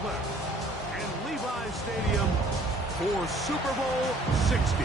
Cliff and Levi Stadium for Super Bowl 60.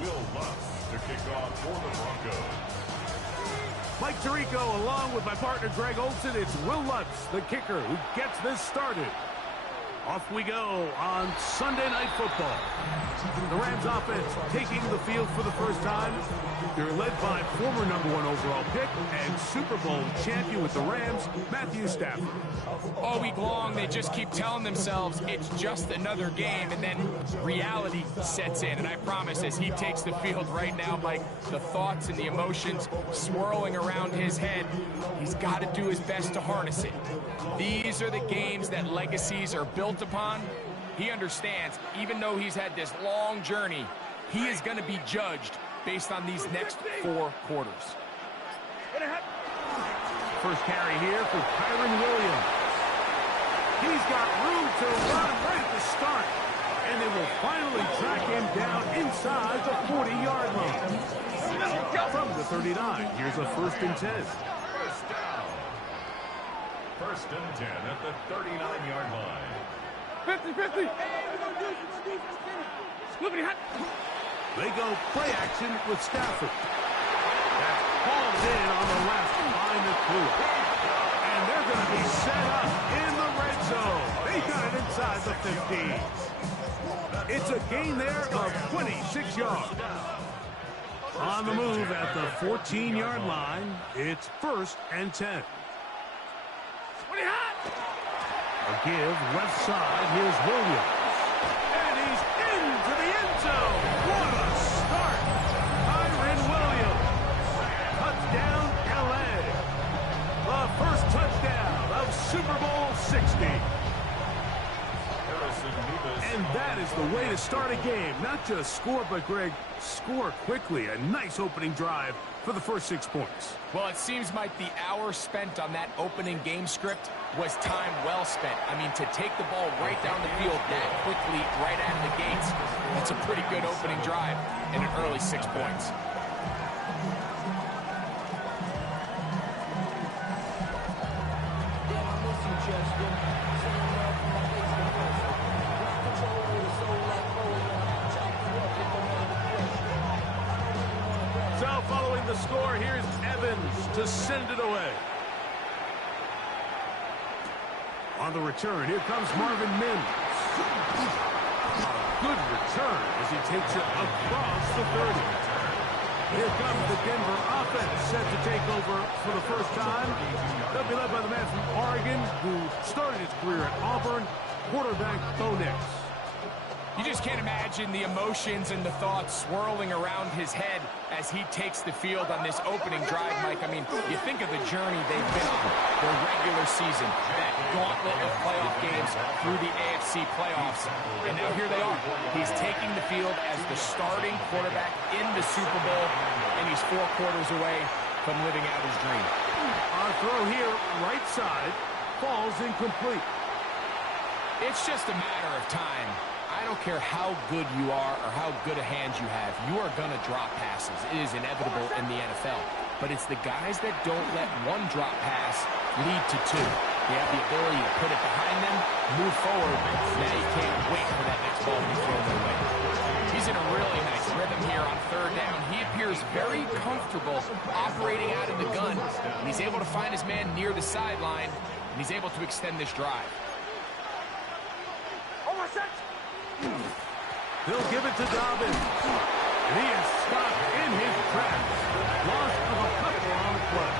Will Lutz to kick off for the Broncos. Mike Tirico along with my partner Greg Olsen. It's Will Lutz, the kicker, who gets this started. Off we go on Sunday Night Football. The Rams offense taking the field for the first time. They're led by former #1 overall pick and Super Bowl champion with the Rams, Matthew Stafford. All week long, they just keep telling themselves it's just another game, and then reality sets in. And I promise, as he takes the field right now, Mike, the thoughts and the emotions swirling around his head, he's got to do his best to harness it. These are the games that legacies are built upon. He understands, even though he's had this long journey, he is going to be judged based on these next 4 quarters. First carry here for Kyren Williams. He's got room to run right at the start, and they will finally track him down inside the 40-yard line. From the 39, here's a 1st and 10. First down. 1st and 10 at the 39-yard line. 50-50. They go play action with Stafford. That's hauled in on the left behind the clue. And they're going to be set up in the red zone. They got it inside the 15. It's a gain there of 26 yards. On the move at the 14-yard line, it's 1st and 10. A give left side, here's Williams. And he's into the end zone. What a start. Kyren Williams. Touchdown, L.A. The first touchdown of Super Bowl 60. And that is the way to start a game. Not just score, but, Greg, score quickly. A nice opening drive for the first 6 points. Well, it seems like the hour spent on that opening game script was time well spent. I mean, to take the ball right down the field that quickly, right out of the gates, that's a pretty good opening drive in an early 6 points. So following the score, here's Evans to send it away. On the return, here comes Marvin Mims. Good return as he takes it across the 30. Here comes the Denver offense set to take over for the first time. They'll be led by the man from Oregon who started his career at Auburn, quarterback Bo Nix. You just can't imagine the emotions and the thoughts swirling around his head as he takes the field on this opening drive, Mike. I mean, you think of the journey they've been on, their regular season, that gauntlet of playoff games through the AFC playoffs, and now here they are. He's taking the field as the starting quarterback in the Super Bowl, and he's 4 quarters away from living out his dream. Our throw here, right side, falls incomplete. It's just a matter of time. I don't care how good you are or how good a hand you have, you are going to drop passes. It is inevitable in the NFL. But it's the guys that don't let one drop pass lead to 2. They have the ability to put it behind them, move forward. Now you can't wait for that next ball to be thrown their way. He's in a really nice rhythm here on 3rd down. He appears very comfortable operating out of the gun. And he's able to find his man near the sideline, and he's able to extend this drive. They'll give it to Dobbins. And he is stopped in his tracks. Loss of a couple on the play.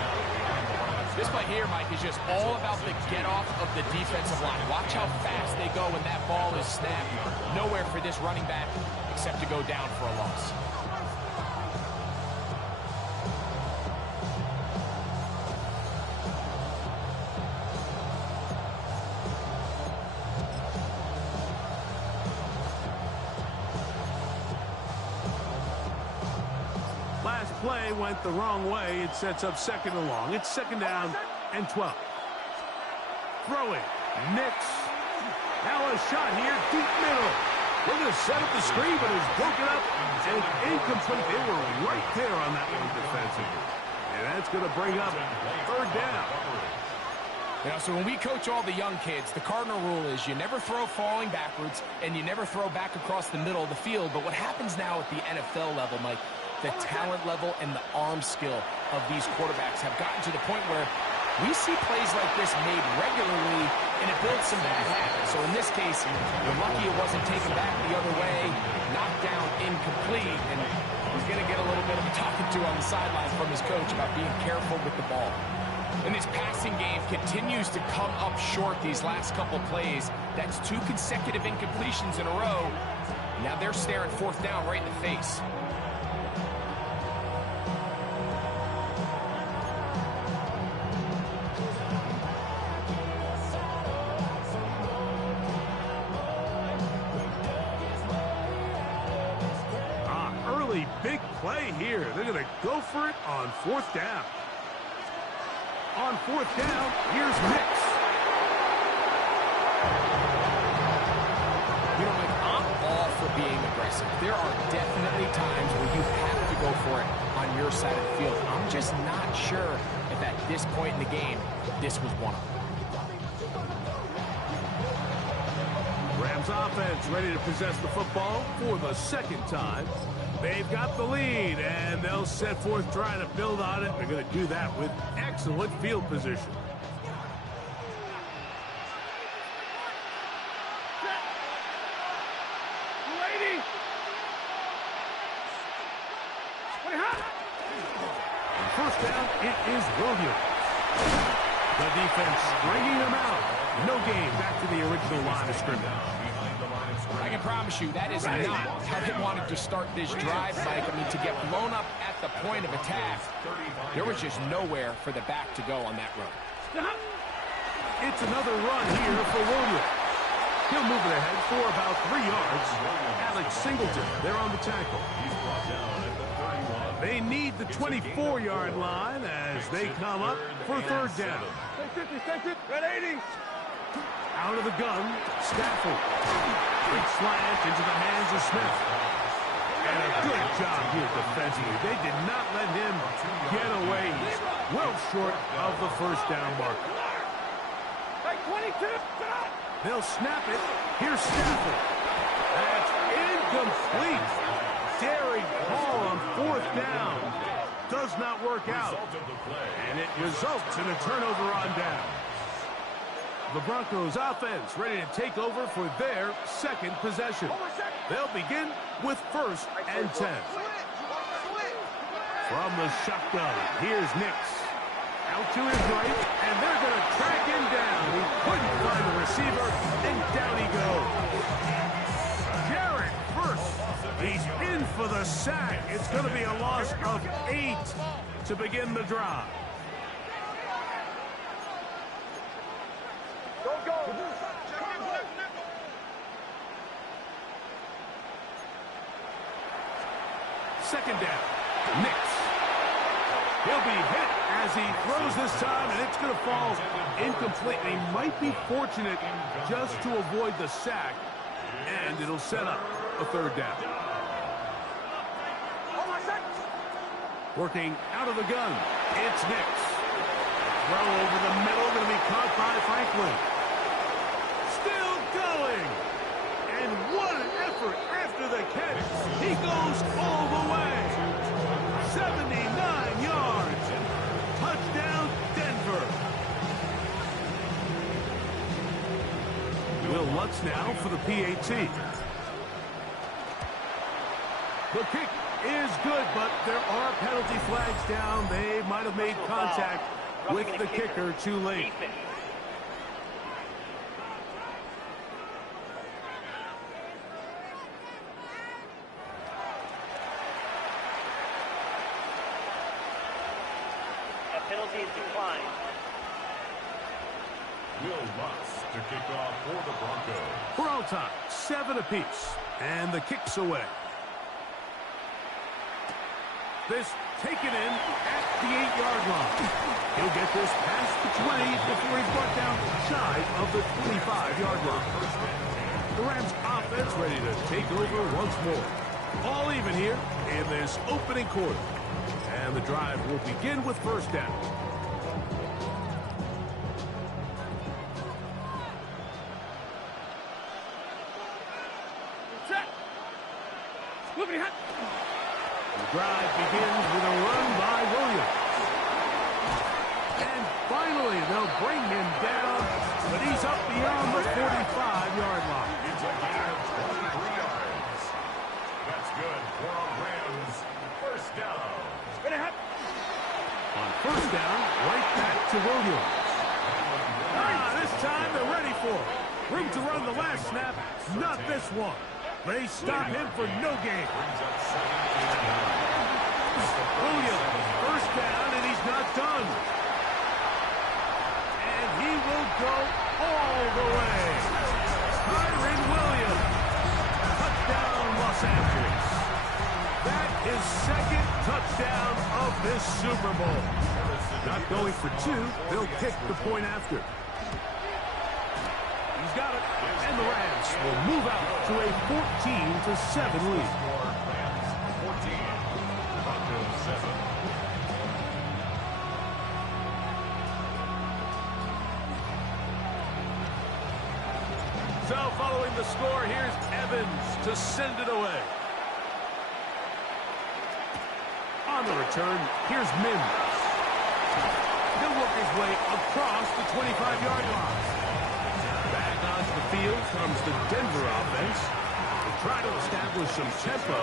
This play here, Mike, is just all about the get-off of the defensive line. Watch how fast they go when that ball is snapped. Nowhere for this running back except to go down for a loss. Last play went the wrong way. It sets up second and long. It's second down and 12. Throwing. Nix. Now a shot here, deep middle. They're going to set up the screen, but it's broken up and incomplete. They were right there on that one defensively. And that's going to bring up third down. You know, so when we coach all the young kids, the cardinal rule is you never throw falling backwards and you never throw back across the middle of the field. But what happens now at the NFL level, Mike, the talent level and the arm skill of these quarterbacks have gotten to the point where we see plays like this made regularly, and it builds some bad habits. So in this case, you're lucky it wasn't taken back the other way, knocked down incomplete, and he's going to get a little bit of a talking to on the sideline from his coach about being careful with the ball. And this passing game continues to come up short these last couple plays. That's 2 consecutive incompletions in a row. Now they're staring fourth down right in the face. Big play here. They're going to go for it on fourth down. On fourth down, here's Nix. You know, Mike, I'm all for being aggressive. There are definitely times where you have to go for it on your side of the field. I'm just not sure if at this point in the game, this was one of them. Rams offense ready to possess the football for the second time. They've got the lead, and they'll set forth trying to build on it. They're going to do that with excellent field position. Lady. First down, it is Williams. The defense stringing them out. No gain back to the original line of scrimmage. I can promise you that is not how they wanted to start this drive, Mike. I mean, to get blown up at the point of attack, there was just nowhere for the back to go on that run. It's another run here for Williams. He'll move it ahead for about 3 yards. Alex Singleton, they're on the tackle. They need the 24-yard line as they come up for third down. Red 80. Out of the gun, Stafford. Big slant into the hands of Smith. And a good job here defensively. They did not let him get away. He's well short of the first down marker. 22. They'll snap it. Here's Stafford. That's incomplete. Daring Hall on fourth down. Does not work out. And it results in a turnover on down. The Broncos offense ready to take over for their second possession. They'll begin with first and 10. From the shotgun, here's Nix. Out to his right, and they're going to track him down. He couldn't find the receiver, and down he goes. Jared first. He's in for the sack. It's going to be a loss of 8 to begin the drive. Second down. Nix. He'll be hit as he throws this time, and it's going to fall incomplete. He might be fortunate just to avoid the sack, and it'll set up a third down. Working out of the gun, it's Nix. Throw over the middle, going to be caught by Franklin. Still going. And what an effort after the catch. He goes all the way. 79 yards. Touchdown, Denver. Will Lutz now for the PAT. The kick is good, but there are penalty flags down. They might have made contact with the kicker too late. A penalty is declined. Will Lutz to kick off for the Broncos. We're all time, 7 apiece, and the kick's away. This taken in at the 8-yard line. He'll get this past the 20 before he's brought down shy of the 25-yard line. The Rams offense ready to take over once more. All even here in this opening quarter. And the drive will begin with first down. The drive begins with a run by Williams. And finally, they'll bring him down, but he's up beyond the 45-yard line. It's a gain of 23 yards. That's good for our Rams. First down. On first down, right back to Williams. This time they're ready for it. Room to run the last snap, not this one. They stop him for no gain. Williams, first down, and he's not done. And he will go all the way. Kyren Williams, touchdown Los Angeles. That is second touchdown of this Super Bowl. Not going for 2, they'll kick the point after. He's got it, and the Rams will move out to a 14-7 lead. 14, Broncos 7. So following the score, here's Evans to send it away. On the return, here's Mims. He'll work his way across the 25-yard line. Back onto the field comes the Denver offense. They try to establish some tempo.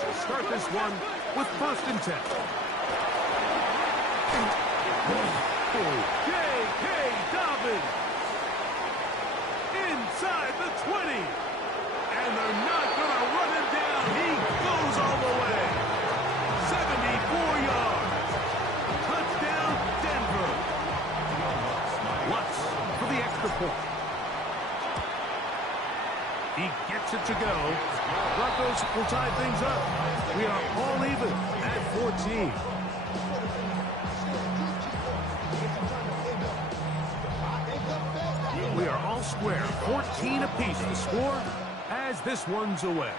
They'll start this one with first and 10. J.K. Dobbins inside the 20. And they're not going to run him down. He goes all the way. 74 yards. Touchdown, Denver. Lutz for the extra point. He gets it to go. Broncos will tie things up. We are all even at 14. We are all square. 14 apiece to score as this one's away.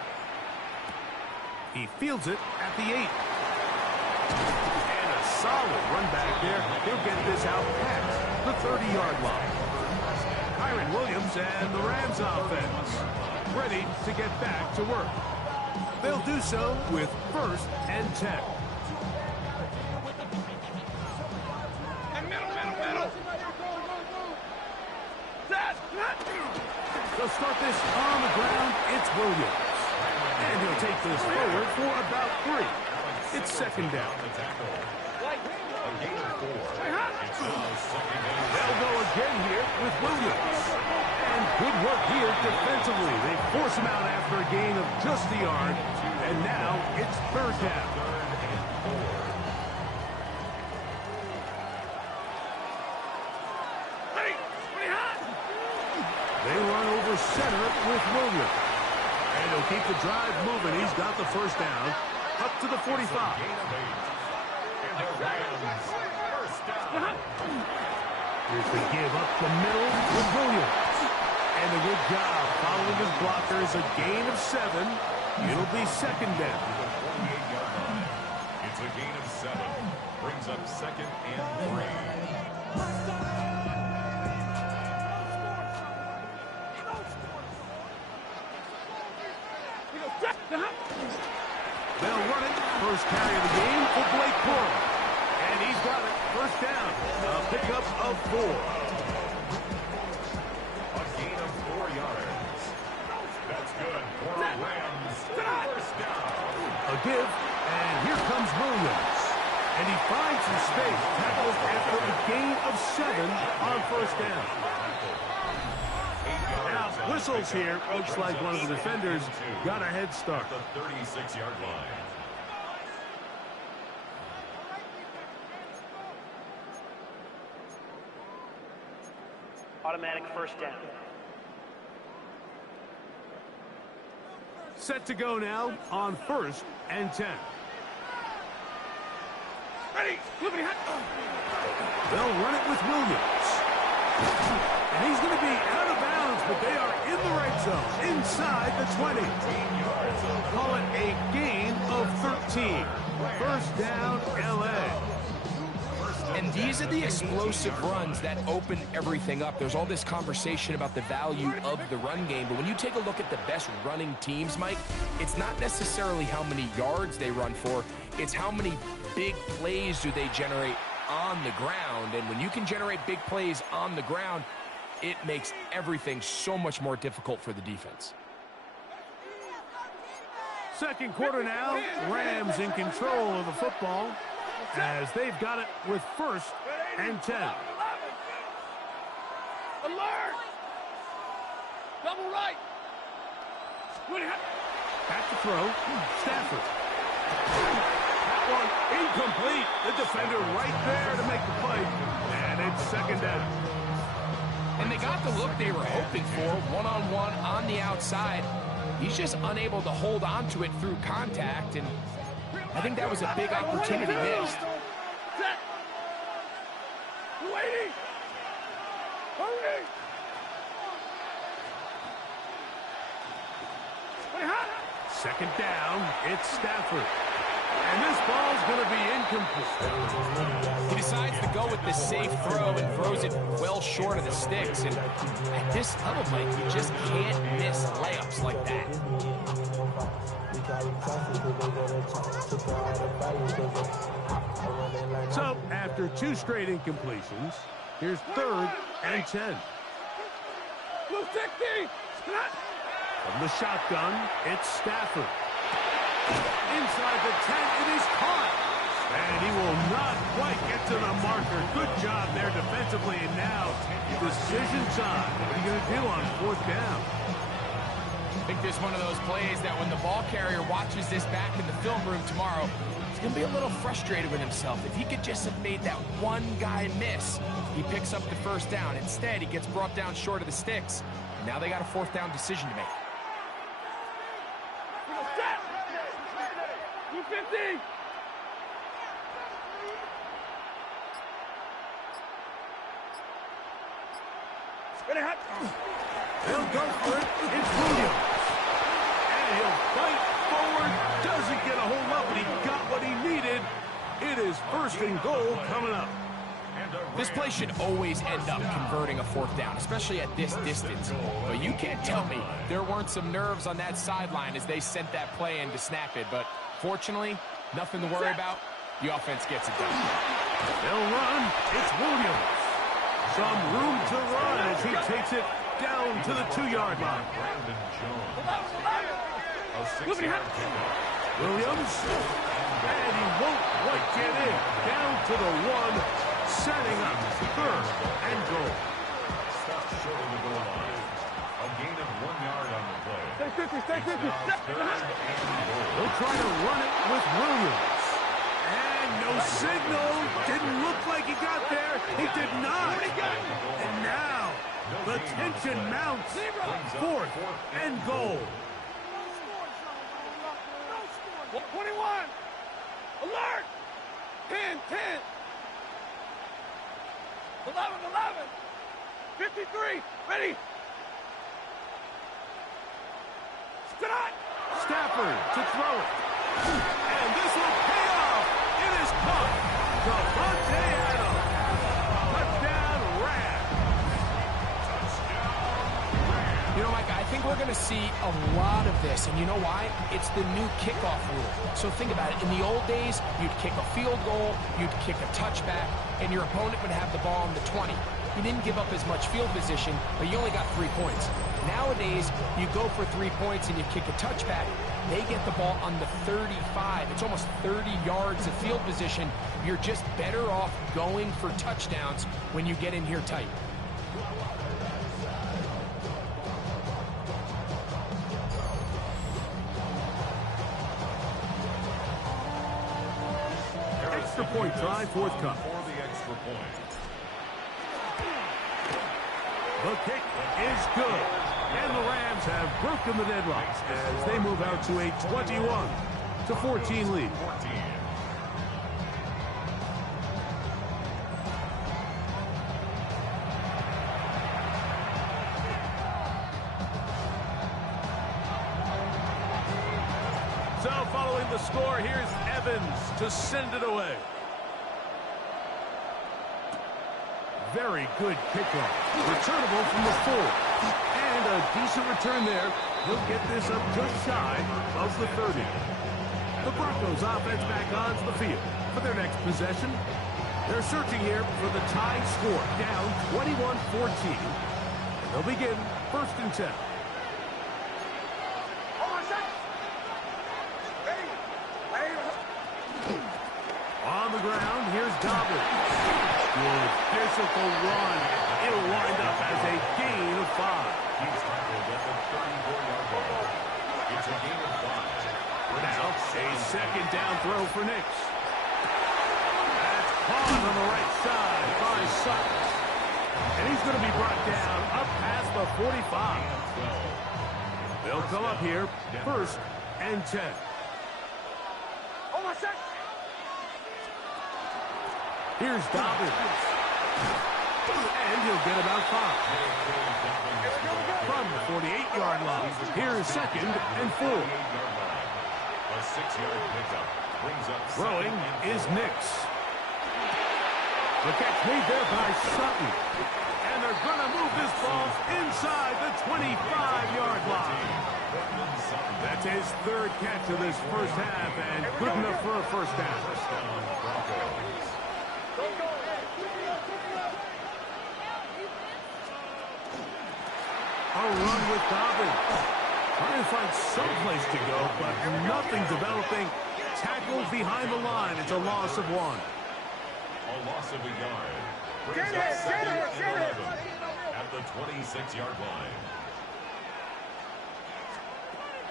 He fields it at the 8. And a solid run back there. He'll get this out past the 30-yard line. Kyren Williams and the Rams offense ready to get back to work. They'll do so with first and 10. They'll start this on the ground. It's Williams. And he'll take this forward for about 3. It's second down. They'll go again here with Williams. And good work here defensively. They force him out after a gain of just a yard. And now it's third down. They run over center with Williams. And he'll keep the drive moving. He's got the first down up to the 45. Here's the give up the middle with Williams. And a good job following his blockers. A gain of 7. It'll be second down. It's a gain of 7. Brings up second and 3. They'll run it. First carry of the game for Blake Corum. And he's got it. First down. A pickup of 4. A gain of 4 yards. That's good for the Rams. First down. A give. And here comes Williams. And he finds some space, tackled after a gain of 7 on first down. Now, whistles here. Looks like one of the defenders got a head start. The 36-yard line. Automatic first down. Set to go now on 1st and 10. Ready. They'll run it with Williams. And he's going to be out of bounds, but they are in the red zone, inside the 20. Call it a gain of 13. First down, L.A. And these are the explosive runs that open everything up. There's all this conversation about the value of the run game, but when you take a look at the best running teams, Mike, it's not necessarily how many yards they run for, it's how many big plays do they generate on the ground. And when you can generate big plays on the ground, it makes everything so much more difficult for the defense. Second quarter now, Rams in control of the football as they've got it with 1st and 10. Alert! Double right! Back to throw, Stafford. That one incomplete. The defender right there to make the play. And it's second down. And they got the look they were hoping for, one-on-one on the outside. He's just unable to hold on to it through contact, and I think that was a big opportunity missed. Waiting! Hurry! Second down, it's Stafford. And this ball's going to be incomplete. He decides to go with the safe throw and throws it well short of the sticks. And at this level, Mike, you just can't miss layups like that. So, after 2 straight incompletions, here's 3rd and 10. Blue 60! From the shotgun, it's Stafford. Inside the 10, it is caught. And he will not quite get to the marker. Good job there defensively. And now, decision time. What are you going to do on 4th down? I think this is one of those plays that when the ball carrier watches this back in the film room tomorrow, he's going to be a little frustrated with himself. If he could just have made that one guy miss, he picks up the first down. Instead, he gets brought down short of the sticks. And now they got a 4th down decision to make. 250! They'll go for it. It's Williams. And he'll fight forward. Doesn't get a hold up, but he got what he needed. It is 1st and goal coming up. This play should always end up converting a 4th down, especially at this distance. But you can't tell me there weren't some nerves on that sideline as they sent that play in to snap it. But fortunately, nothing to worry about. The offense gets it done. They'll run. It's Williams. Some room to run as he takes it down to the 2-yard line. Williams. And he won't quite get in. Down to the 1. Setting up 3rd and goal. Stop short of the goal line. A gain of 1 yard on the play. Stay 50! They'll try to run it with Williams. And no signal. Didn't look like he got there. He did not. And now the tension mounts. 4th and goal. 21! Alert! 10! 11! 53! Ready! Tonight! Stafford to throw it. And this will pay off. It is caught. Davante Adams. Touchdown, Rams. You know, Mike, I think we're going to see a lot of this. And you know why? It's the new kickoff rule. So think about it. In the old days, you'd kick a field goal, you'd kick a touchback, and your opponent would have the ball on the 20. you didn't give up as much field position, but you only got 3 points. Nowadays, you go for 3 points and you kick a touchback. They get the ball on the 35. It's almost 30 yards of field position. You're just better off going for touchdowns when you get in here tight. Extra point try, fourth cut. For the extra point. The kick is good. And the Rams have broken the deadlock as they move out to a 21-14 lead. 14. So following the score, here's Evans to send it away. Very good kickoff. Returnable from the 4. And a decent return there. He'll get this up just shy of the 30. The Broncos offense back onto the field for their next possession. They're searching here for the tie score, down 21-14. And they'll begin 1st and 10. On the ground, here's Dobbins. Good physical run. It'll wind up as a gain of 5. He's tackled at the 34-yard line. It's a gain of 5. Now, a second down throw for Nix. That's caught on the right side by Sutton. And he's going to be brought down up past the 45. They'll come up here, 1st and 10. Here's Dobbins. And he'll get about 5. From the 48-yard line, here's 2nd and 4. A 6-yard pickup brings up Throwing is Nix. The catch made there by Sutton. And they're going to move this ball inside the 25-yard line. That's his 3rd catch of this first half, and good enough for a first down. A run with Dobbins. Trying to find some place to go, but nothing developing. Tackled behind the line. It's a loss of 1. A loss of a yard. Brings up 2nd and 11 at the 26-yard line.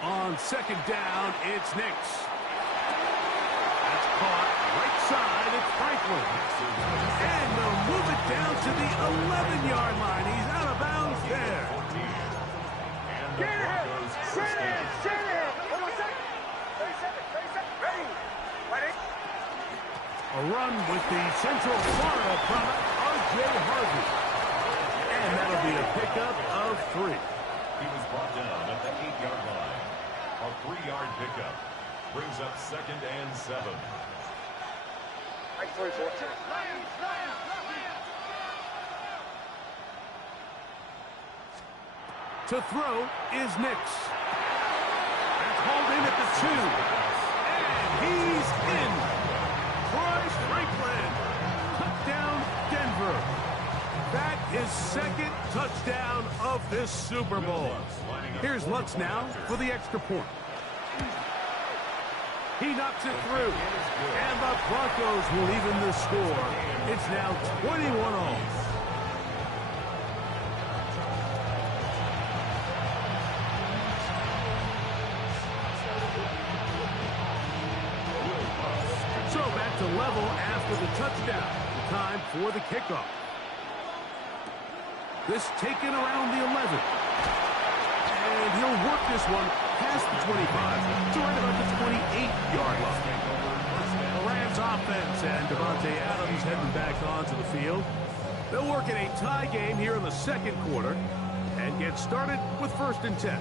On 2nd down, it's Nix. That's caught right side. It's Franklin. And they'll move it down to the 11-yard line. He's out of bounds there. And the Broncos sustain. A run with the Central Florida product, R.J. Harvey. And that'll be a pickup of 3. He was brought down at the 8-yard line. A 3-yard pickup brings up 2nd and 7. To throw is Nix. That's hauled in at the 2. And he's in. Bryce Franklin. Touchdown, Denver. That is 2nd touchdown of this Super Bowl. Here's Lutz now for the extra point. He knocks it through. And the Broncos will even the score. It's now 21-all. So back to level after the touchdown. Time for the kickoff. This taken around the 11. And he'll work this one past the 25 to right about the 28-yard line. The Rams offense and Davante Adams heading back onto the field. They'll work in a tie game here in the 2nd quarter and get started with 1st and 10.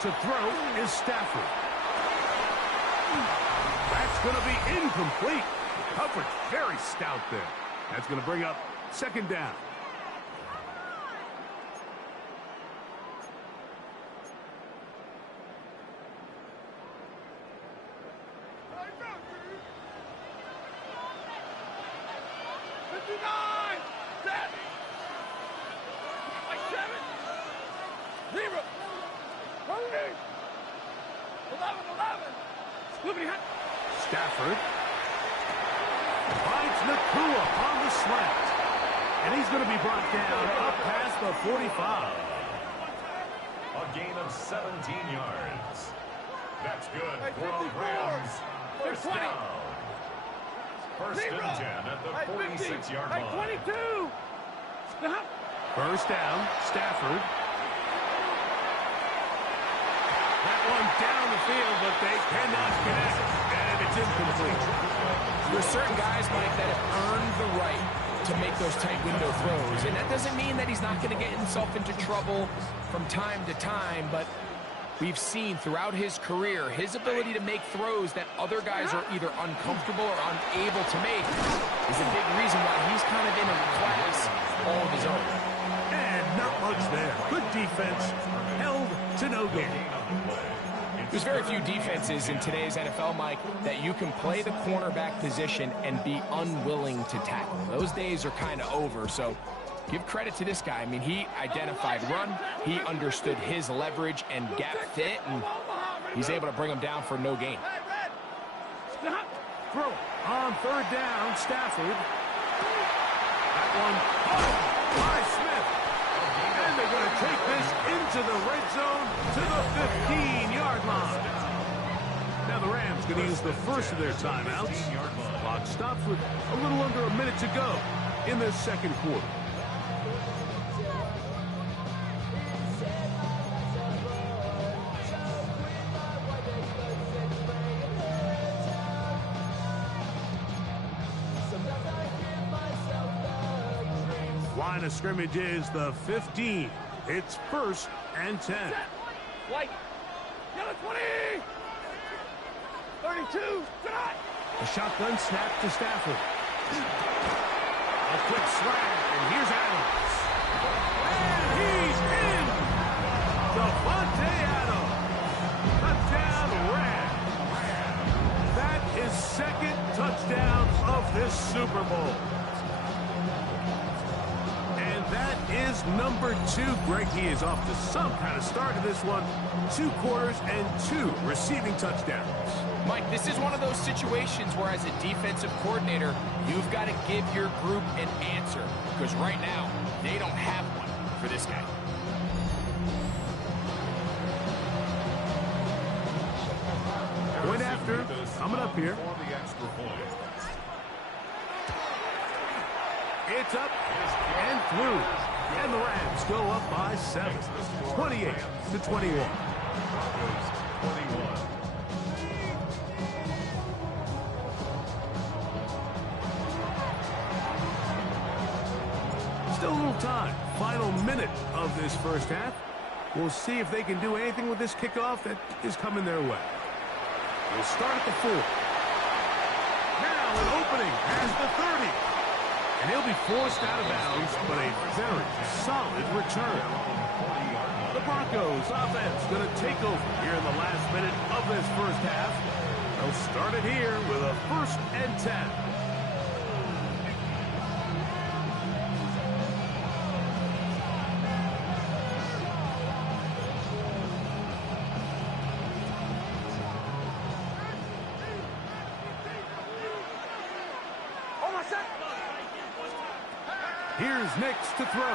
To throw is Stafford. That's going to be incomplete. Coverage very stout there. That's going to bring up second down. Stafford finds Nakua on the slant. And he's going to be brought down up past the 45. A gain of 17 yards. That's good for the Rams. First down. First and 10 at the 46-yard line. 22. First down, Stafford. That one down the field, but they cannot connect. And it's incomplete. There's certain guys, Mike, that have earned the right to make those tight window throws. And that doesn't mean that he's not going to get himself into trouble from time to time, but we've seen throughout his career his ability to make throws that other guys are either uncomfortable or unable to make is a big reason why he's kind of in a class all of his own. And not much there. Good defense. Held to no gain. There's very few defenses in today's NFL, Mike, that you can play the cornerback position and be unwilling to tackle. Those days are kind of over, so give credit to this guy. I mean, he identified run, he understood his leverage and gap fit, and he's able to bring him down for no gain. Throw on third down, Stafford. That one by Smith. And they're going to take this into the red zone to the 15-yard line. Now the Rams going to use the first of their timeouts. Clock stops with a little under a minute to go in the second quarter. Line of scrimmage is the 15. It's first and 10. White. Yellow 20. 32. A shotgun snap to Stafford. A quick swag, and here's Adams. And he's in. Davante Adams. Touchdown Rams. That is second touchdown of this Super Bowl. That is number 2. Greg, he is off to some kind of start in this one. 2 quarters and 2 receiving touchdowns. Mike, this is one of those situations where as a defensive coordinator, you've got to give your group an answer. Because right now, they don't have one for this guy. Point after, coming up here. It's up and through. And the Rams go up by 7. 28-21. Still a little time. Final minute of this first half. We'll see if they can do anything with this kickoff that is coming their way. We'll start at the 4. Now an opening as the 30. And he'll be forced out of bounds, but a very solid return. The Broncos offense going to take over here in the last minute of this first half. They'll start it here with a first and 10. Here's Nix to throw.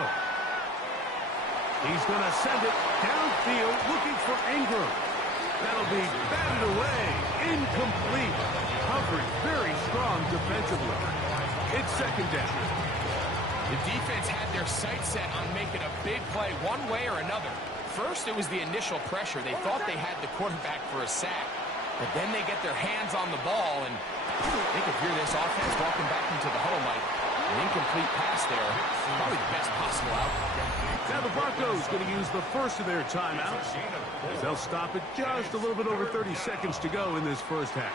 He's going to send it downfield looking for Ingram. That'll be batted away. Incomplete. Coverage very strong defensively. It's second down. The defense had their sights set on making a big play one way or another. First, it was the initial pressure. They thought they had the quarterback for a sack. But then they get their hands on the ball, and they could hear this offense walking back into the huddle like an incomplete incomplete pass there. Probably the best possible outcome. Now the Broncos going to use the first of their timeouts, as they'll stop it just a little bit over 30 seconds to go in this first half.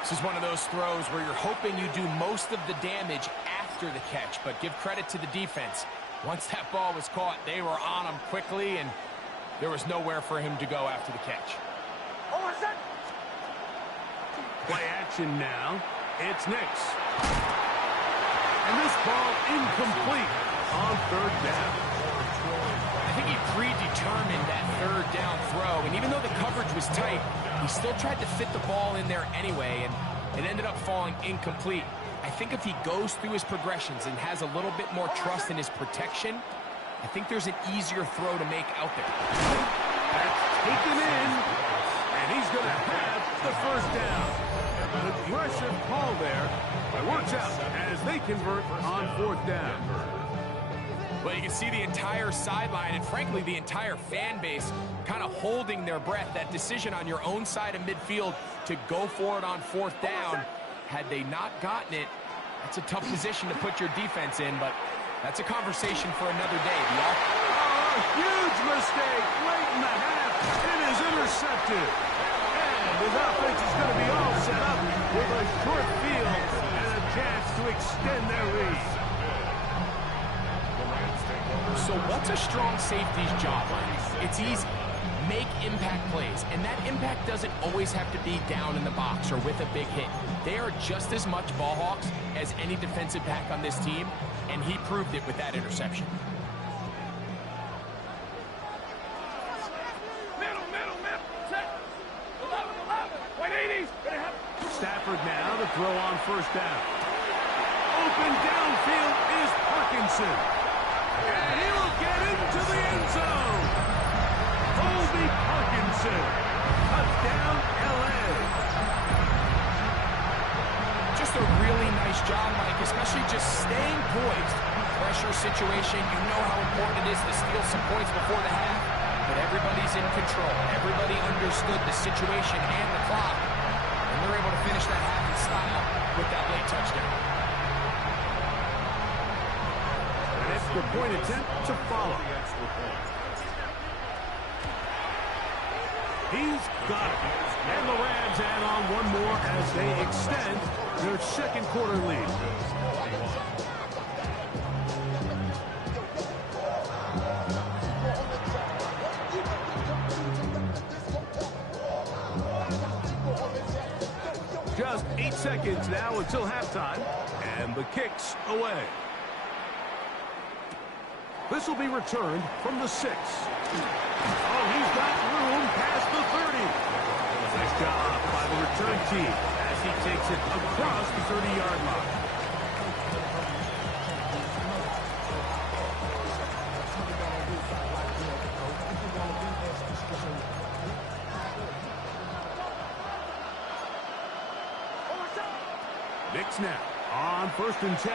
This is one of those throws where you're hoping you do most of the damage after the catch, but give credit to the defense. Once that ball was caught, they were on him quickly, and there was nowhere for him to go after the catch. Play action now. It's Nix. And this ball incomplete on third down. I think he predetermined that third down throw, and even though the coverage was tight, he still tried to fit the ball in there anyway, and it ended up falling incomplete. I think if he goes through his progressions and has a little bit more trust in his protection, I think there's an easier throw to make out there. That's taken in, and he's going to have the first down. An aggressive call there. It works out as they convert on fourth down. Well, you can see the entire sideline and, frankly, the entire fan base kind of holding their breath. That decision on your own side of midfield to go for it on fourth down, had they not gotten it, that's a tough position to put your defense in, but that's a conversation for another day. Huge mistake late in the half. It is intercepted. And his offense is going to be all set up with a short field and a chance to extend their lead. So what's a strong safety's job like? It's easy. Make impact plays, and that impact doesn't always have to be down in the box or with a big hit. They are just as much ball hawks as any defensive back on this team, and he proved it with that interception. Stafford now to throw on first down. Open downfield is Parkinson. And he'll get into the end zone. Colby Parkinson. Touchdown, L.A. Just a really nice job, Mike, especially just staying poised. Pressure situation, you know how important it is to steal some points before the half. But everybody's in control. Everybody understood the situation and the clock. And they're able to finish that half in style with that late touchdown. An extra point attempt to follow. He's got it. And the Rams add on one more as they extend their second quarter lead. Just 8 seconds now until halftime, and the kick's away. This will be returned from the 6. Oh, he's got room past the 30. Nice job by the return team as he takes it across the 30-yard line. Nix now on 1st and 10.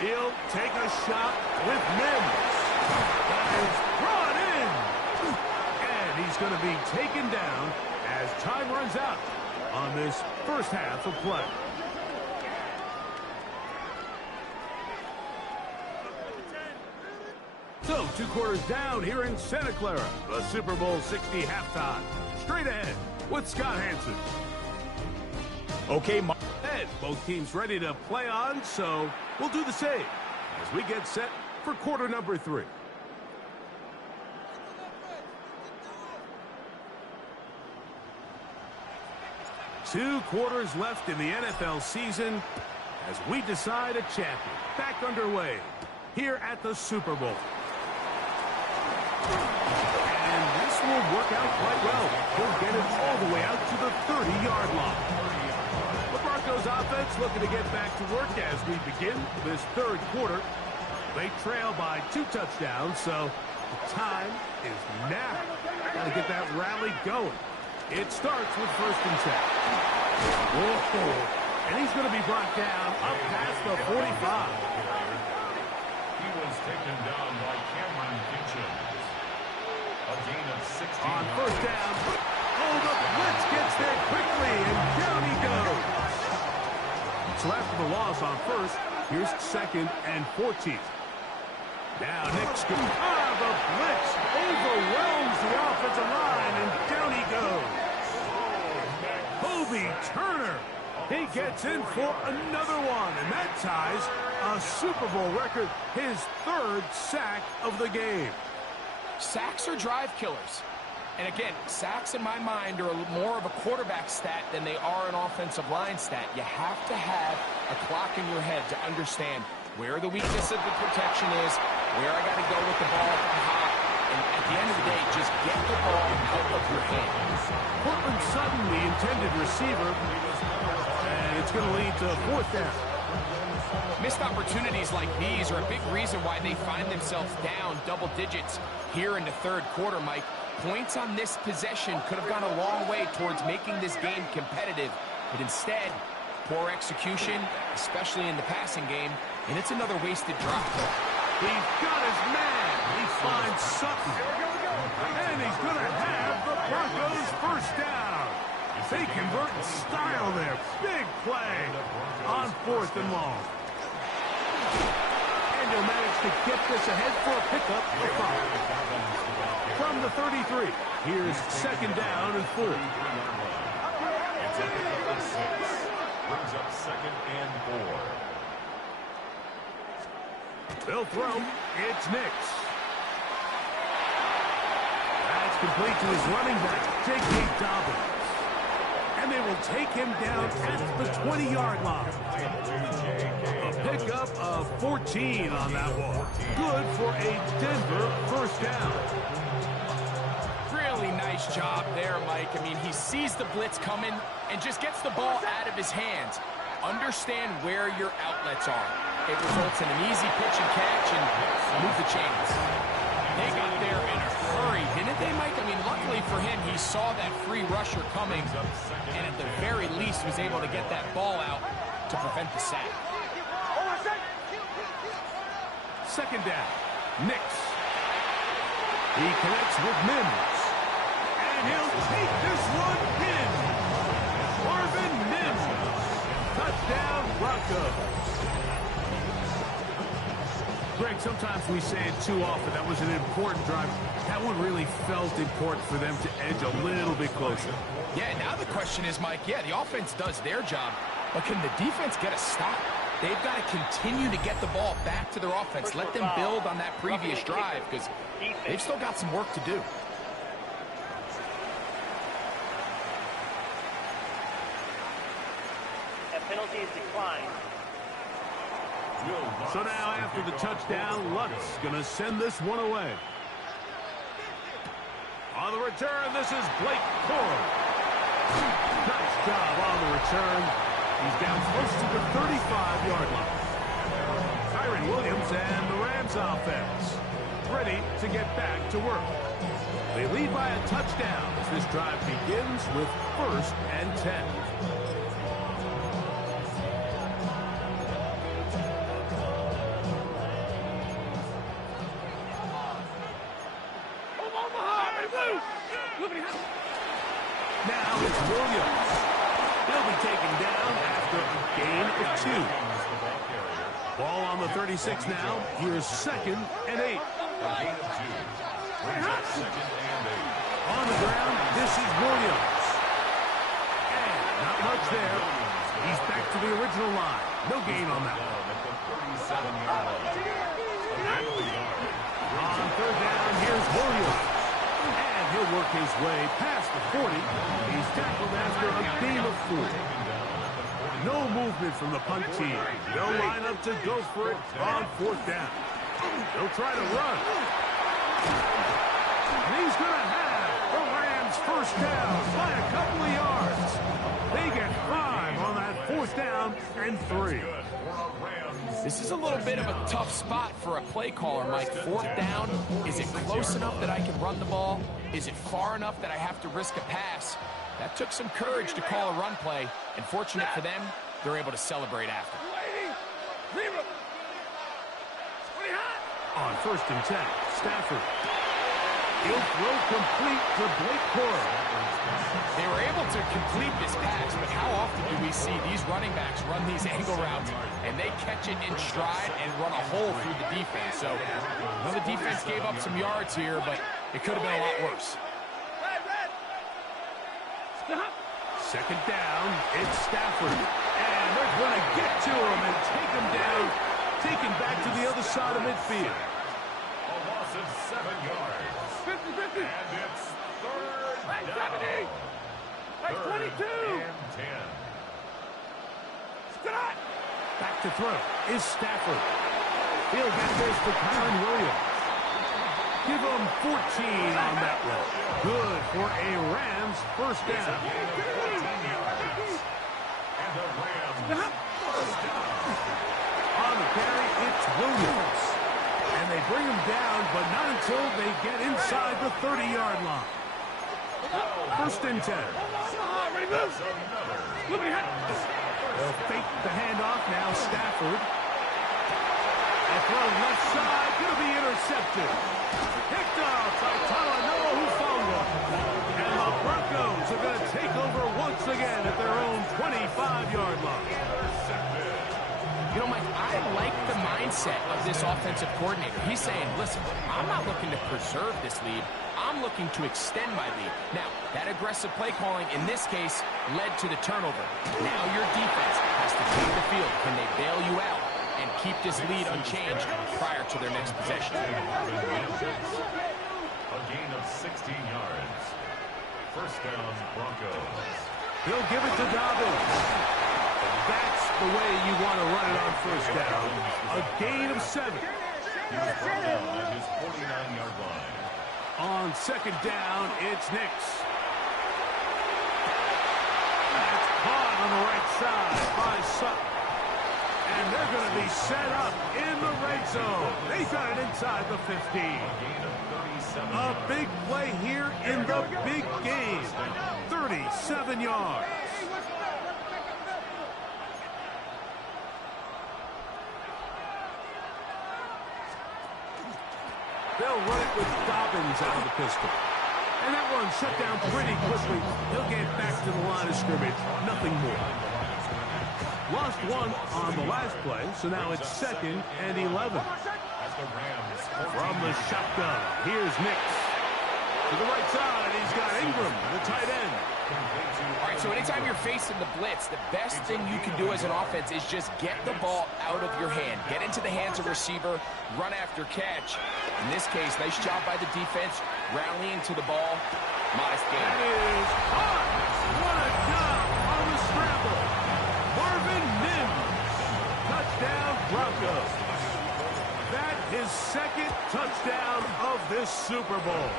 He'll take a shot with Mims. That is brought in. And he's going to be taken down as time runs out on this first half of play. So, 2 quarters down here in Santa Clara. The Super Bowl 60 halftime. Straight ahead with Scott Hanson. Okay, both teams ready to play on, so we'll do the same as we get set for quarter number 3. Two quarters left in the NFL season as we decide a champion. Back underway here at the Super Bowl. And this will work out quite well. He'll get it all the way out to the 30-yard line. The Broncos offense looking to get back to work as we begin this third quarter. They trail by 2 touchdowns, so the time is now. Got to get that rally going. It starts with 1st and 10. Whoa. And he's going to be brought down up past the 45. He was taken down by Cameron Kitchens. A gain of 16. On 1st down. Oh, the blitz gets there quickly, and down he goes. So after the loss on 1st, Here's 2nd and 14. Now Nick's good. The blitz overwhelms the offensive line, and down he goes. Kobe Turner. He gets in for another one, and that ties a Super Bowl record, his 3rd sack of the game. Sacks are drive killers. And again, sacks in my mind are more of a quarterback stat than they are an offensive line stat. You have to have a clock in your head to understand where the weakness of the protection is, where I got to go with the ball high. And at the end of the day, just get the ball out of your hands. Courtland Sutton, the intended receiver, and it's going to lead to 4th down. Missed opportunities like these are a big reason why they find themselves down double digits here in the 3rd quarter, Mike. Points on this possession could have gone a long way towards making this game competitive, but instead, poor execution, especially in the passing game, and it's another wasted drop. He's got his man. He finds Sutton. And he's going to have the Broncos 1st down. They convert in style there. Big play on 4th and long. And he'll manage to get this ahead for a pickup of 5. From the 33, here's 2nd down and 4. It's a pickup of 6. Brings up 2nd and 4. They'll throw. It's Nix. That's complete to his running back, J.K. Dobbins. And they will take him down at the 20-yard line. A pickup of 14 on that one. Good for a Denver 1st down. Really nice job there, Mike. I mean, he sees the blitz coming and just gets the ball out of his hands. Understand where your outlets are. It results in an easy pitch and catch and move the chains. They got there in a hurry, didn't they, Mike? I mean, luckily for him, he saw that free rusher coming and at the very least was able to get that ball out to prevent the sack. 2nd down. Nix. He connects with Mims. And he'll take this one in. Marvin Mims. Touchdown, Broncos. Greg, sometimes we say it too often. That was an important drive. That one really felt important for them to edge a little bit closer. Yeah, now the question is, Mike, yeah, the offense does their job, but can the defense get a stop? They've got to continue to get the ball back to their offense. Let them build on that previous drive because they've still got some work to do. That penalty is declined. So now after the touchdown, Lutz going to send this one away. On the return, this is Blake Corum. Nice job on the return. He's down close to the 35-yard line. Kyren Williams and the Rams offense ready to get back to work. They lead by a touchdown as this drive begins with 1st and 10. Now it's Williams. He'll be taken down after a gain of 2. Ball on the 36 now. Here's 2nd and 8. A gain of 2. Brings up 2nd and 8. On the ground, this is Williams. And not much there. He's back to the original line. No gain on that one. At the 37-yard line. On 3rd down, here's Williams. And he'll work his way past the 40. He's tackled after a gain of 4. No movement from the punt team. They'll line up to go for it on 4th down. They'll try to run. And he's going to have the Rams 1st down by a couple of yards. They get 5 on that 4th down and 3. This is a little bit of a tough spot for a play caller, Mike. 4th down, is it close enough that I can run the ball? Is it far enough that I have to risk a pass? That took some courage to call a run play, and fortunate for them, they're able to celebrate after. On 1st and 10, Stafford. He'll throw complete to Blake Corum. They were able to complete this pass, but how often do we see these running backs run these angle routes and they catch it in stride and run a hole through the defense? So, the defense gave up some yards here, but it could have been a lot worse. Second down, it's Stafford. And they're going to get to him and take him down, take him back to the other side of midfield. A loss of 7 yards. 50-50. And it's third down. Hey, 22. And 10. Scott. Back to throw is Stafford. He'll get this to Kyren Williams. Give him 14 on that one. Good for a Rams first down. And the Rams first down. On the carry, it's Williams. And they bring him down, but not until they get inside the 30-yard line. First and 10. Ready, move. They'll fake the handoff now, Stafford. A throw left side, going to be intercepted. Picked off by Talanoa Hufanga. And the Broncos are going to take over once again at their own 25-yard line. You know, Mike, I like the mindset of this offensive coordinator. He's saying, listen, I'm not looking to preserve this lead. I'm looking to extend my lead. Now, that aggressive play calling in this case led to the turnover. Now your defense has to take the field. Can they bail you out and keep this lead unchanged prior to their next possession? A gain of 16 yards. First down, Broncos. He'll give it to Dobbins. That's the way you want to run it on first down. A gain of 7. He's brought down at his 49-yard line. On second down, it's Nix. That's caught on the right side by Sutton. And they're going to be set up in the red zone. They got it inside the 15. A big play here in the big game. 37 yards. They'll run it with Dobbins out of the pistol. And that one shut down pretty quickly. He'll get back to the line of scrimmage. Nothing more. Lost one on the last play, so now it's second and 11. From the shotgun, here's Nix. To the right side, he's got Ingram, the tight end. All right, so anytime you're facing the blitz, the best thing you can do as an offense is just get the ball out of your hand. Get into the hands of receiver, run after catch. In this case, nice job by the defense, rallying to the ball. Modest gain. That is hot. What a job on the scramble. Marvin Mims. Touchdown, Broncos. That is second touchdown of this Super Bowl.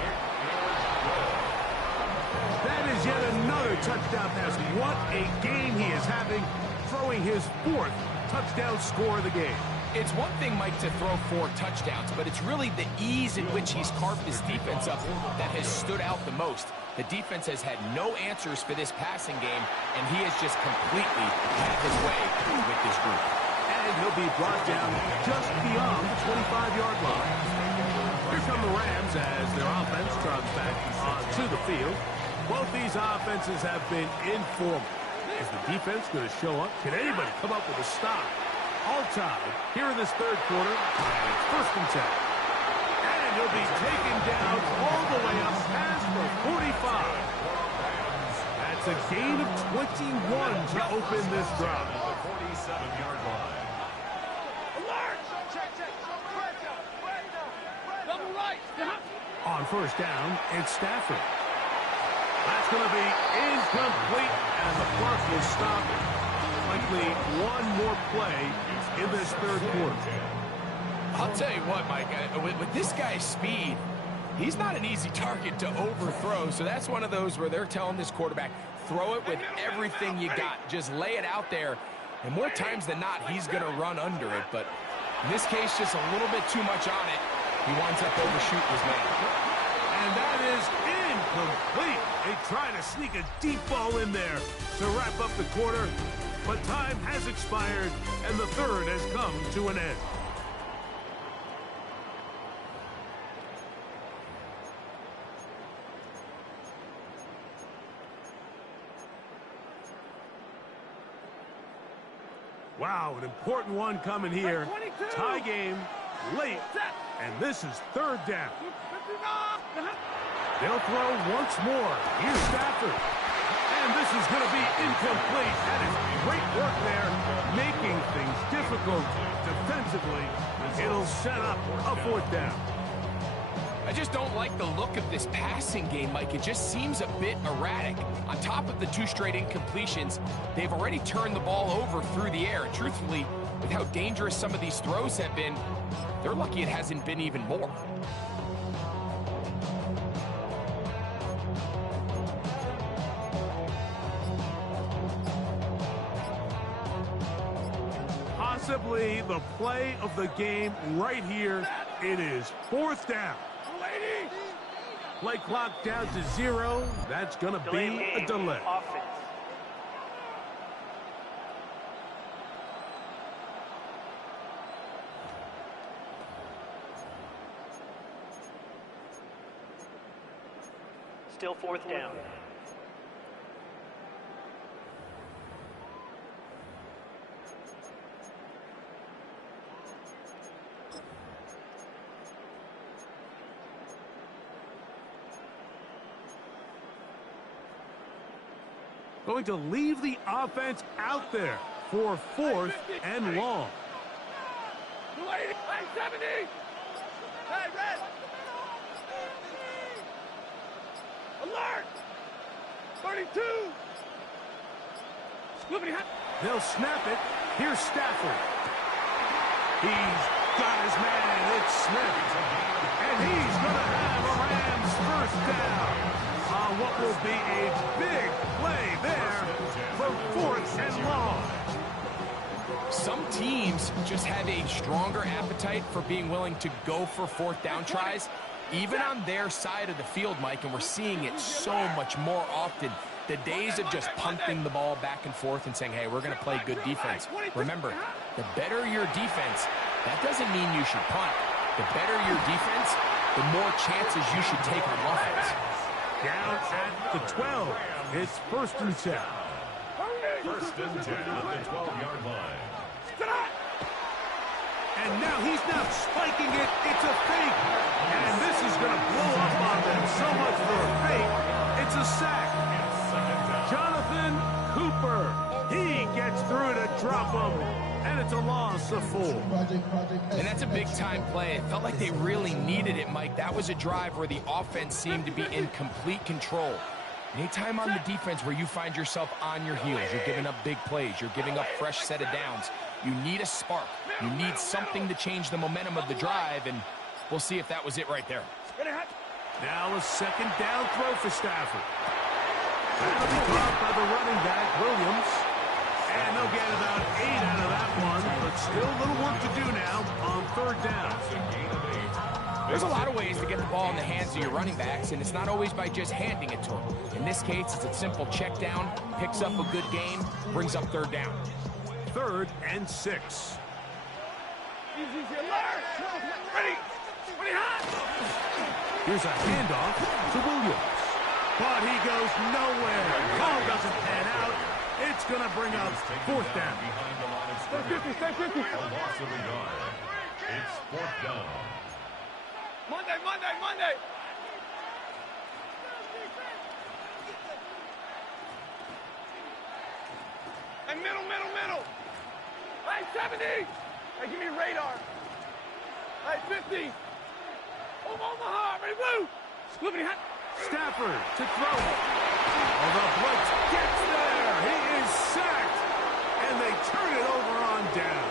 That is yet another touchdown pass. What a game he is having, throwing his 4th touchdown score of the game. It's one thing, Mike, to throw 4 touchdowns, but it's really the ease in which he's carved this defense up that has stood out the most. The defense has had no answers for this passing game, and he has just completely had his way with this group. And he'll be brought down just beyond the 25-yard line. Here come the Rams as their offense trots back onto the field. Both these offenses have been informal. Is the defense going to show up? Can anybody come up with a stop? All tied here in this third quarter, and it's first and 10. And he'll be taken down all the way up past the 45. That's a gain of 21 to open this drive. The 47-yard line. Double right. On first down, it's Stafford. That's going to be incomplete, and the clock will stop. Likely one more play in this third quarter. I'll tell you what, Mike, with this guy's speed, he's not an easy target to overthrow. So that's one of those where they're telling this quarterback, throw it with everything you got. Just lay it out there. And more times than not, he's going to run under it. But in this case, just a little bit too much on it. He winds up overshooting his man. And that is incomplete. They try to sneak a deep ball in there to wrap up the quarter. But time has expired, and the third has come to an end. Wow, an important one coming here. Tie game, late, and this is third down. They'll throw once more. Here's Stafford. And this is going to be incomplete. That is great work there, making things difficult defensively. It'll set up a fourth down. I just don't like the look of this passing game, Mike. It just seems a bit erratic. On top of the 2 straight incompletions, they've already turned the ball over through the air. And truthfully, with how dangerous some of these throws have been, they're lucky it hasn't been even more. Possibly the play of the game right here. It is fourth down. Play clock down to 0. That's going to be a delay. Offense. Still fourth down. Going to leave the offense out there for fourth and long. 70. Hey, red. Alert. 32. They'll snap it. Here's Stafford. He's got his man. It's Smith. And he's going to have a Rams first down on what will be a big play there for fourth and long. Some teams just have a stronger appetite for being willing to go for fourth down tries, even on their side of the field, Mike, and we're seeing it so much more often. The days of just punting the ball back and forth and saying, hey, we're going to play good defense. Remember, the better your defense, that doesn't mean you should punt. The better your defense, the more chances you should take on offense. Down at the 12. It's first and 10. First and 10 at the 12-yard line. And now he's not spiking it. It's a fake. And this is going to blow up on them. So much for a fake. It's a sack. Jonathan Cooper. He gets through to drop him. And it's a loss of 4. And that's a big-time play. It felt like they really needed it, Mike. That was a drive where the offense seemed to be in complete control. Anytime on the defense where you find yourself on your heels, you're giving up big plays, you're giving up fresh set of downs, you need a spark. You need something to change the momentum of the drive, and we'll see if that was it right there. Now a second down throw for Stafford. That'll be caught by the running back, Williams. And they'll get about 8 out of that one, but still a little work to do now on third down. There's a lot of ways to get the ball in the hands of your running backs, and it's not always by just handing it to them. In this case, it's a simple check down, picks up a good gain, brings up third down. Third and 6. Easy, alert. Ready. Here's a handoff to Williams. But he goes nowhere. Ball doesn't pan out. It's going to bring up fourth down. Stay 50. A loss of a yard. It's fourth down. Monday. And middle. Hey, 70. Hey, give me a radar. Hey, 50. Omaha, ready, blue. Slippity hot. Stafford to throw it. Oh, the blitz gets there. He is sacked. And they turn it over on down.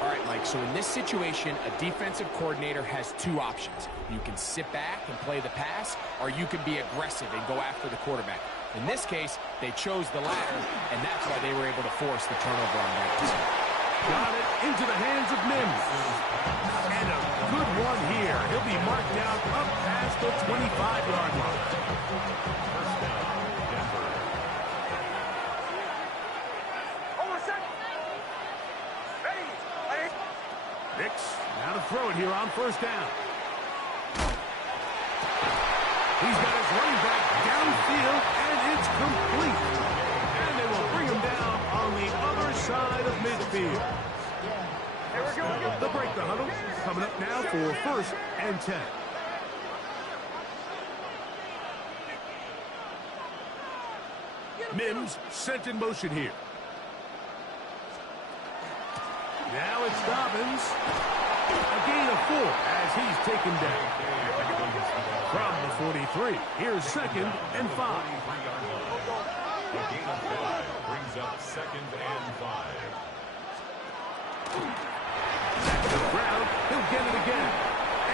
All right, Mike, so in this situation, a defensive coordinator has 2 options. You can sit back and play the pass, or you can be aggressive and go after the quarterback. In this case, they chose the latter, and that's why they were able to force the turnover on downs. Got it into the hands of Mims. And a good one here. He'll be marked down up past the 25-yard line. First down, Denver. Nix now to throw it here on first down. He's got his running back downfield, and it's complete. And they will bring him down on the other side of midfield. They'll break the huddle. Coming up now for 1st and 10. Mims sent in motion here. Now it's Dobbins. A gain of 4 as he's taken down. From the 43, here's 2nd and 5. A gain of 5 brings up 2nd and 5. Back to the ground, he'll get it again.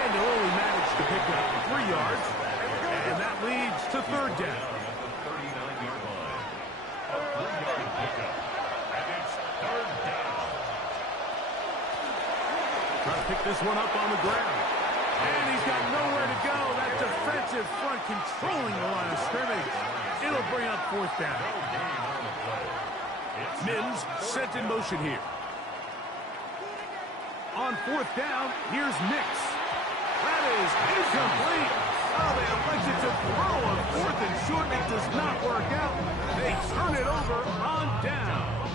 And he'll only manage to pick up 3 yards. And that leads to 3rd down. At the 39-yard line. A 3-yard pickup. And it's 3rd down. Trying to pick this one up on the ground. And he's got nowhere to go. That defensive front controlling the line of scrimmage. It'll bring up 4th down. Mims sent in motion here. On 4th down, here's Nix. That is incomplete. Oh, they elected to throw on 4th and short. It does not work out. They turn it over on down.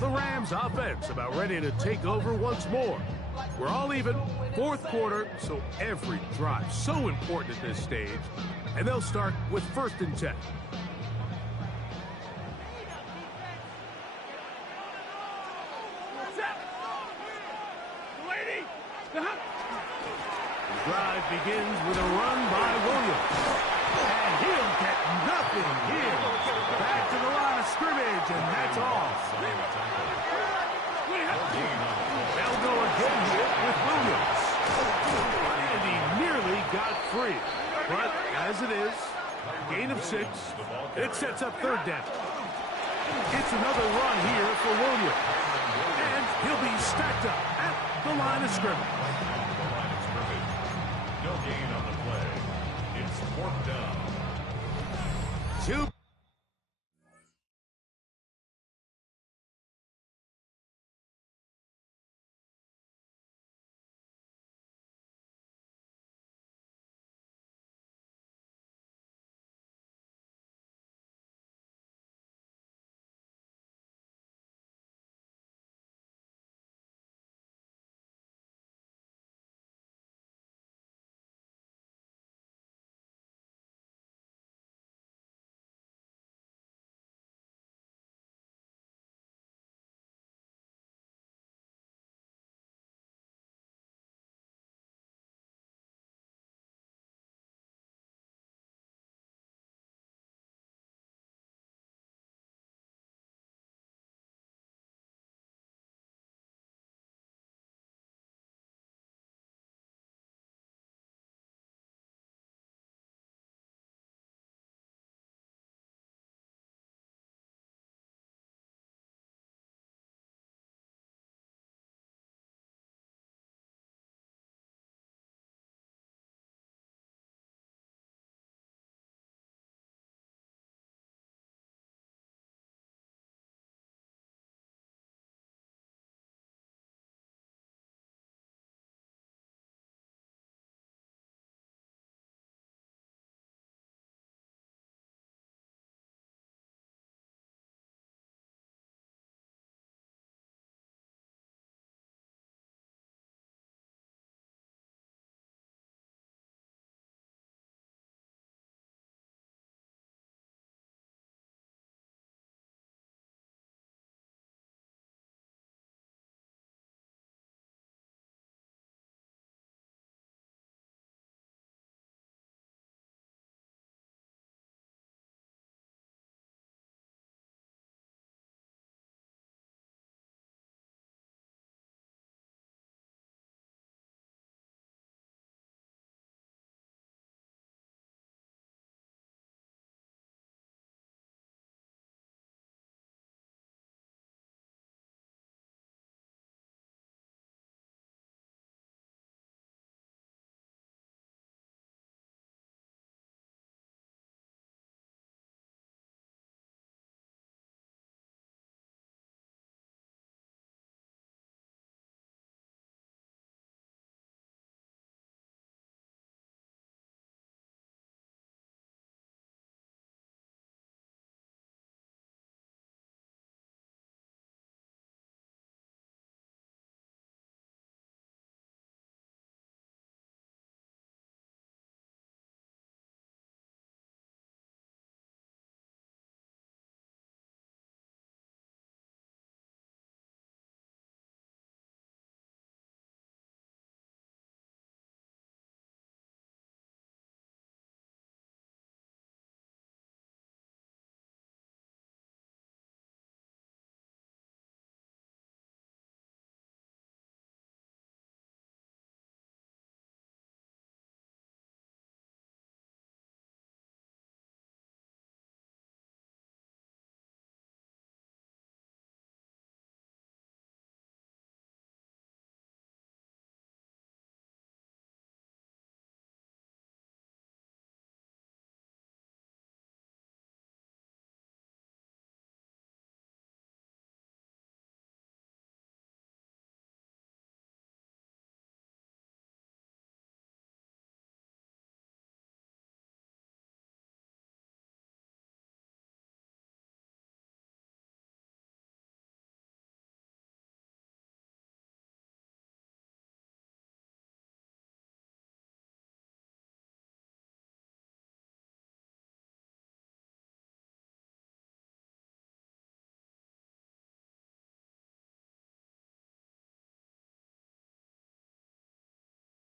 The Rams offense about ready to take over once more. We're all even, 4th quarter, so every drive so important at this stage. And they'll start with 1st and 10. The drive begins with a run by Williams. And he'll get nothing here. Back to the line of scrimmage, and that's all. They'll go again here with Williams. And he nearly got free. But as it is, gain of 6. It sets up 3rd down. It's another run here for Williams. And he'll be stacked up at the line of scrimmage. No gain on the play. It's 4th down. 2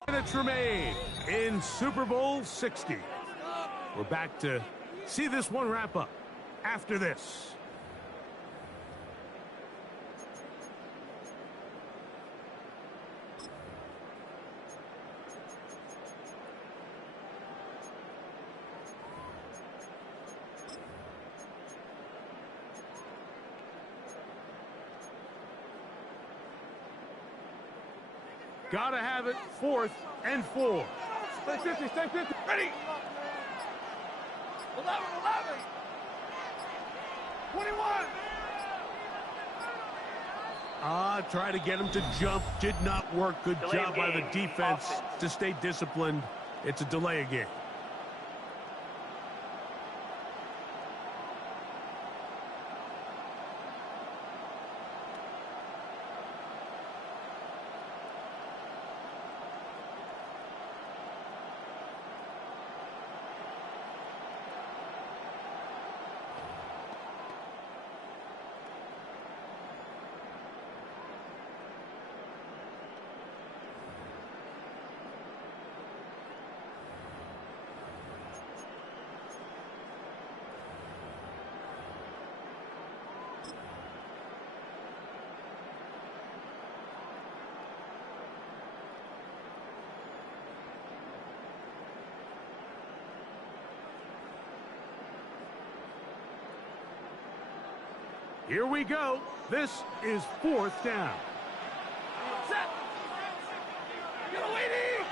Minutes remain in Super Bowl 60. We're back to see this one wrap up after this. Gotta have it, 4th and 4. Stay 50, stay 50. Ready? 11, 21. Try to get him to jump. Did not work. Good job by the defense to stay disciplined. It's a delay again. Here we go. This is 4th down. Set. Get a lady.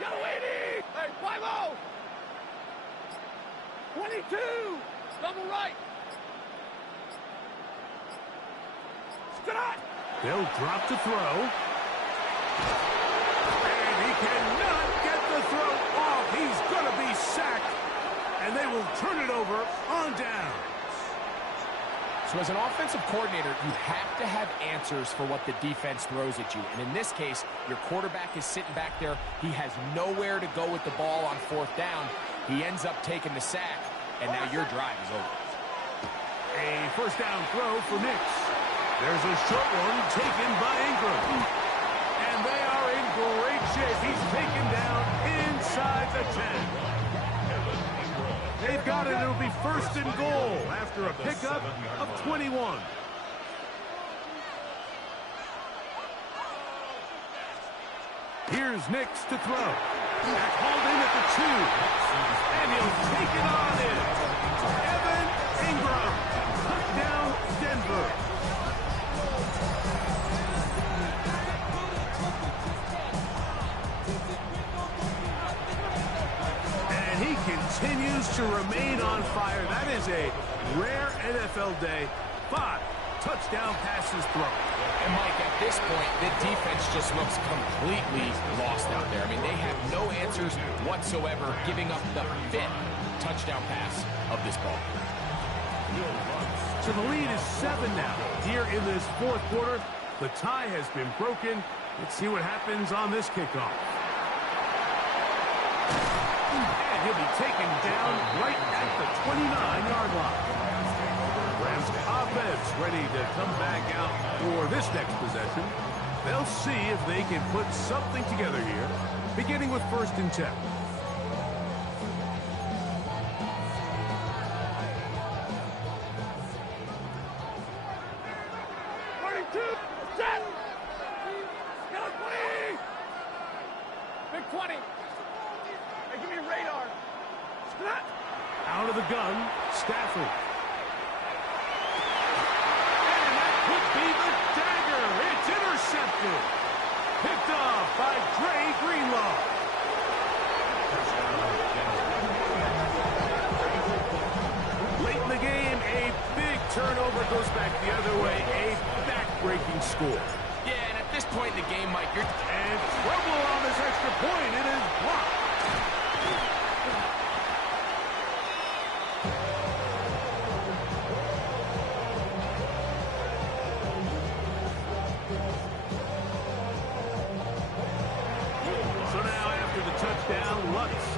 Get a lady. Hey, 5-0. 22. Double right. Stop. They'll drop to throw. And he cannot get the throw off. He's going to be sacked. And they will turn it over on down. So as an offensive coordinator, you have to have answers for what the defense throws at you. And in this case, your quarterback is sitting back there. He has nowhere to go with the ball on 4th down. He ends up taking the sack, and now your drive is over. A 1st down throw for Nix. There's a short one taken by Ingram. And they are in great shape. He's taken down inside the 10. They've got it. It'll be 1st and goal after a pickup of 21. Here's Nix to throw. Back hauled in at the 2. And he'll take it on in. Evan Ingram. Touchdown, Denver. He continues to remain on fire. That is a rare NFL day. 5 touchdown passes thrown. And Mike, at this point, the defense just looks completely lost out there. I mean, they have no answers whatsoever, giving up the 5th touchdown pass of this ball. So the lead is 7 now. Here in this 4th quarter, the tie has been broken. Let's see what happens on this kickoff. He'll be taken down right at the 29-yard line. Rams offense ready to come back out for this next possession. They'll see if they can put something together here, beginning with 1st and 10. Set. Get a 20. Big 20. Hey, give me a radar. Out of the gun, Stafford. And that could be the dagger. It's intercepted. Picked off by Dre Greenlaw. Late in the game, a big turnover goes back the other way. A back-breaking score. Yeah, and at this point in the game, Mike, you're... And trouble on this extra point. It is blocked.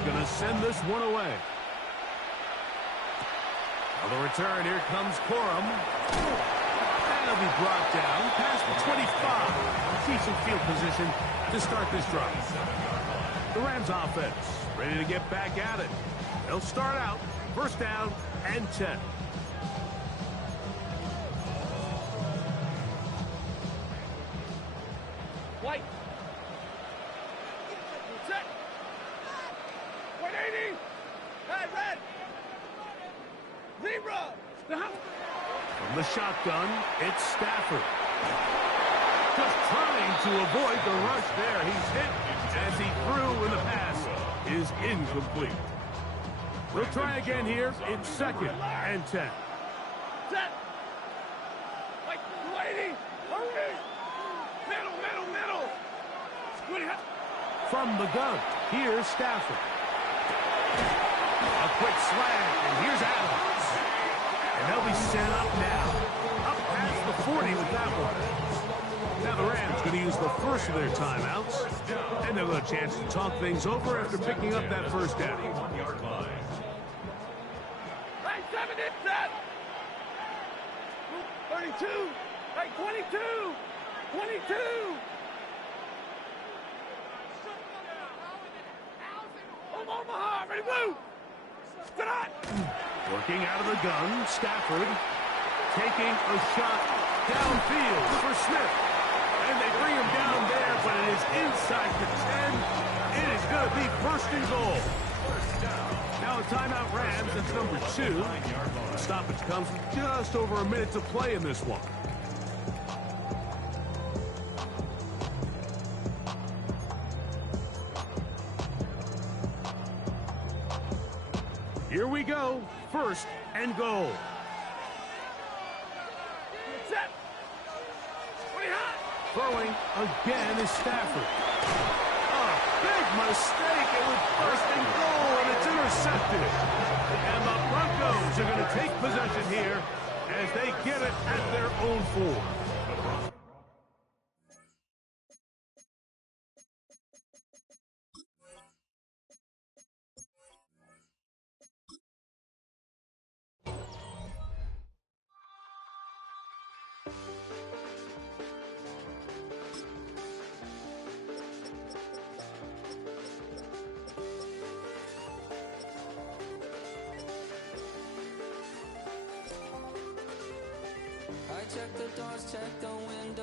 Gonna send this one away. On the return, here comes Corum. And he'll be brought down past the 25. Decent field position to start this drive. The Rams offense ready to get back at it. They'll start out first down and 10. White. Set. 180. Hey, red. Zebra. Stop. From the shotgun, it's Stafford. Just trying to avoid the rush there. He's hit as he threw, and the pass is incomplete. We'll try again here in second and 10. Set. White. 280. Hurry. Middle. Squid. From the gun, here's Stafford. A quick slant, and here's Adams. And they'll be set up now. Up past the 40 with that one. Now the Rams going to use the first of their timeouts. And they'll have a chance to talk things over after picking up that first down. Hey, 70. Set. 32. Hey, 22. 22. Omaha, ready, blue. Stop. Working out of the gun, Stafford taking a shot downfield for Smith. And they bring him down there, but it is inside the 10. It is going to be first and goal. Now a timeout Rams, that's number 2. The stoppage comes with just over a minute to play in this one. Here we go. First and goal. Set. Pretty hot. Throwing again is Stafford. A big mistake. It was first and goal, and it's intercepted. And the Broncos are going to take possession here as they get it at their own 4. I check the doors, check the window.